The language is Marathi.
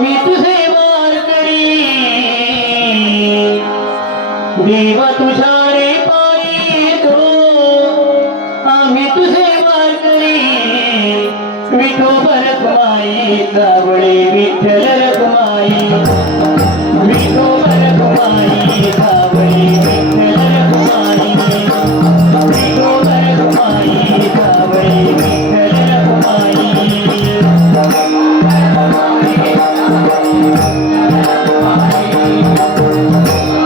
मी तुझे वारकरी देव तुझ्या रे पायी येतो आम्ही तुझे वारकरी विठो भरत माई विठ्ठल रखमाई. Thank you.